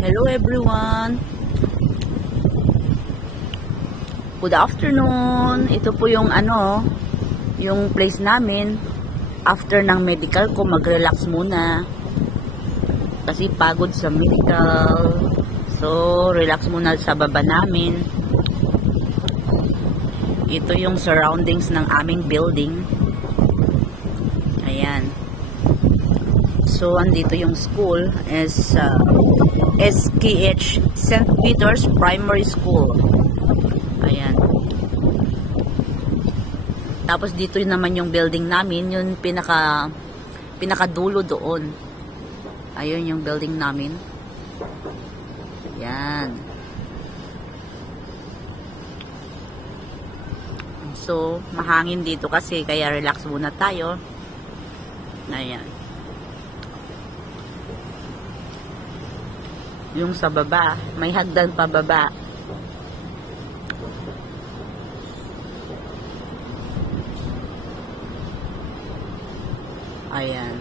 Hello everyone! Good afternoon! Ito po yung yung place namin. After ng medical ko, mag-relax muna. Kasi pagod sa medical. So, relax muna sa baba namin. Ito yung surroundings ng aming building. Ayan. So, andito yung school is SKH St. Peter's Primary School. Ayan. Tapos dito naman yung building namin, yung pinakadulo doon. Ayun yung building namin. Ayan. So, mahangin dito kasi kaya relax muna tayo. Ayan. Yung sa baba, may hagdan pa baba. Ayan.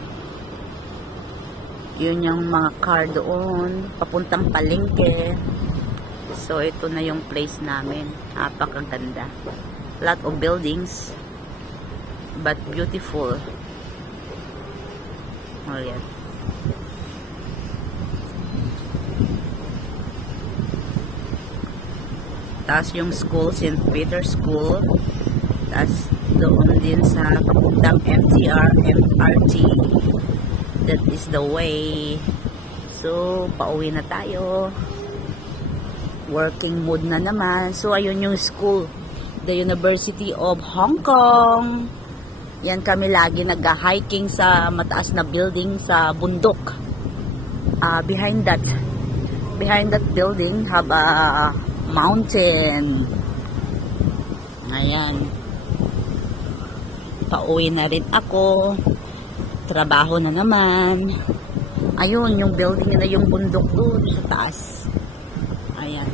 Yun yung mga car doon, papuntang palengke. So, ito na yung place namin. Napakaganda. Lot of buildings, but beautiful. Ayan. Tapos yung school, St. Peter's School. Tapos doon din sa papuntang MTR, MRT. That is the way. So, pauwi na tayo. Working mood na naman. So, ayun yung school. The University of Hong Kong. Yan kami lagi nag-hiking sa mataas na building sa bundok. Behind that building have a mountain. Ayan. Pauwi na rin ako. Trabaho na naman. Ayun, yung building na yung bundok doon sa taas. Ayan.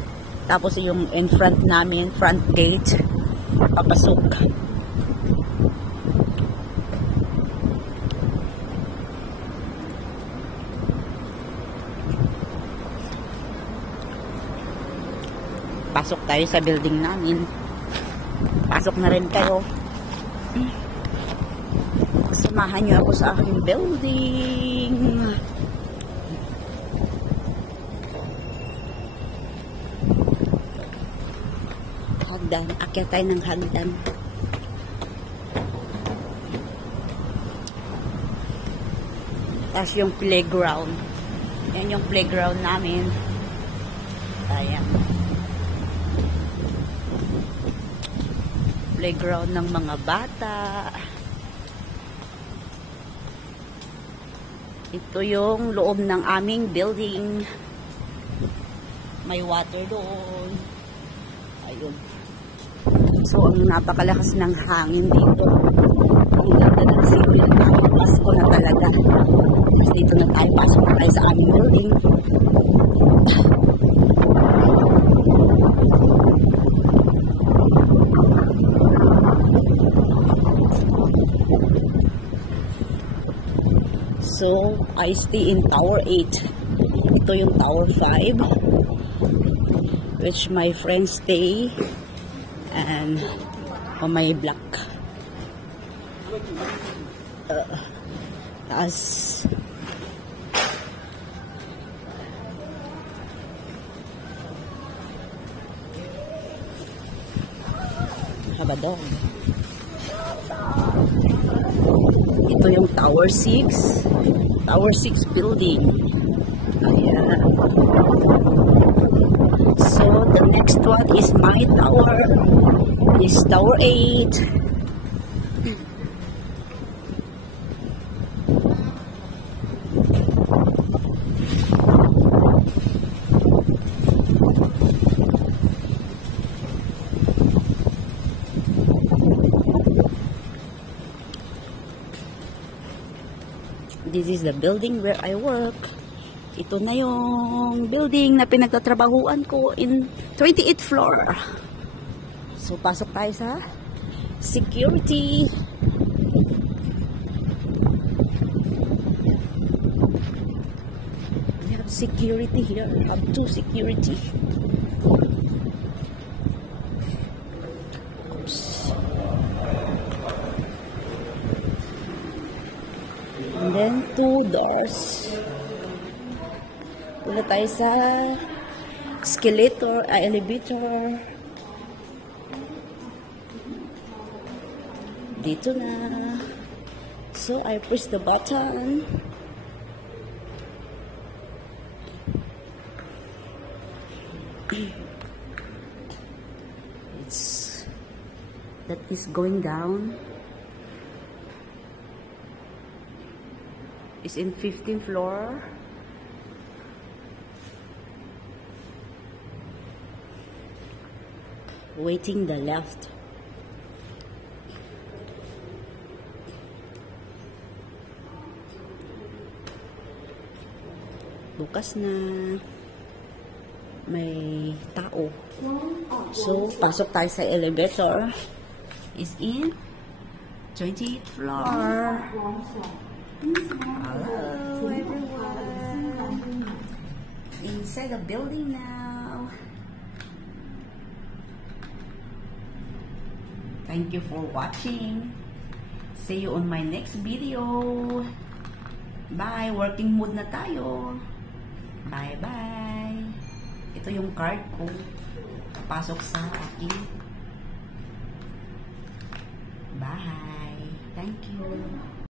Tapos yung in front namin, front gate, papasok. Pasok tayo sa building namin. Pasok na rin kayo. Samahan niyo ako sa aking building. Hagdan. Akyat tayo ng hagdan. Tapos yung playground. Yan yung playground namin. Ayan. Playground ng mga bata. Ito yung loob ng aming building. May water doon. Ayun. So, ang napakalakas ng hangin dito. Ang ganda ng civil na. Pasko na talaga. Kasi dito na tayo. Pasok na tayo sa aming building. So, I stay in Tower 8. Ito yung Tower 5, which my friends stay, and on my block. Taas. Habadong. Ito yung Tower 6. Tower 6 building. Ayan. So, the next one is my tower. Is Tower 8. This is the building where I work. Ito na yung building na pinagtatrabahuan ko in 28th floor. So, pasok tayo sa security. We have security here. Have two security. Oops. And then, 2 doors. Wala tayo sa escalator, elevator. Dito na. So, I press the button. That is going down. It's in 15th floor. Waiting the left. Bukas na. May tao. So, pasok tayo sa elevator. Is in 20th floor. Hello, everyone. Inside the building now. Thank you for watching. See you on my next video. Bye. Working mood na tayo. Bye-bye. Ito yung card ko. Pasok sa aking bahay. Thank you.